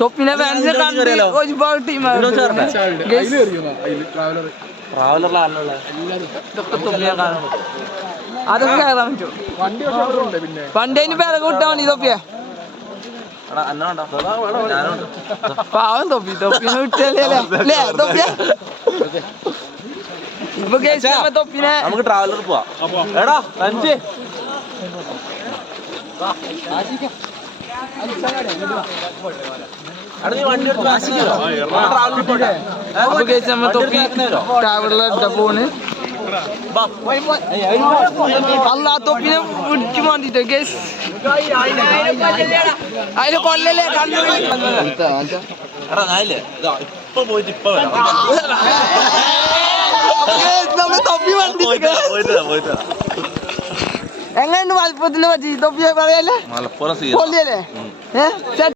തൊപ്പിനെ ഫാൻസിനെ കണ്ട് ഒരുപാട് ടീമാണ് അതൊക്കെ കയറാൻ പറ്റും. വണ്ടി അതിന് പേരെ കൂട്ടാൻ മതി തൊപ്പിയെ. പാവം തൊപ്പിനെ വിട്ടല്ലേ അല്ലേ തൊപ്പിയ. ഇപ്പൊ തൊപ്പിനെ നമുക്ക് ട്രാവലർ പോവാം. എടാ ലഞ്ച് ട്രാവലർ പോണ്. അല്ല തൊപ്പിനെ പിടിച്ചു മാറ്റിട്ട് കേസ് അതിന് കൊല്ലല്ലേ കണ്ണു നമ്മ തൊപ്പി വണ്ടി എങ്ങനെയുണ്ട് മലപ്പുറത്തിനെ പറ്റി തൊപ്പിയെ പറയല്ലേ? മലപ്പുറം പൊള്ളിയല്ലേ?